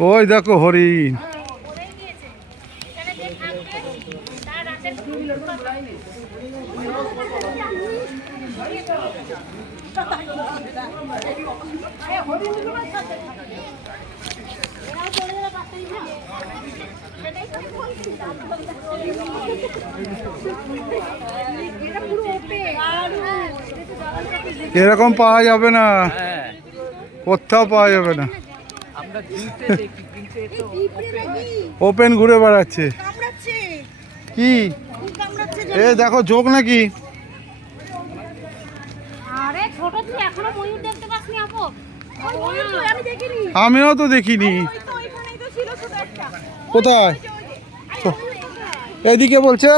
ওই দেখো হরিণ। এরকম পাওয়া যাবে না, কোথাও পাওয়া যাবে না। ওপেন ঘুরে বেড়াচ্ছে কি? এ দেখো যোগ নাকি? আমিও তো দেখিনি। কোথায়? এদিকে বলছে।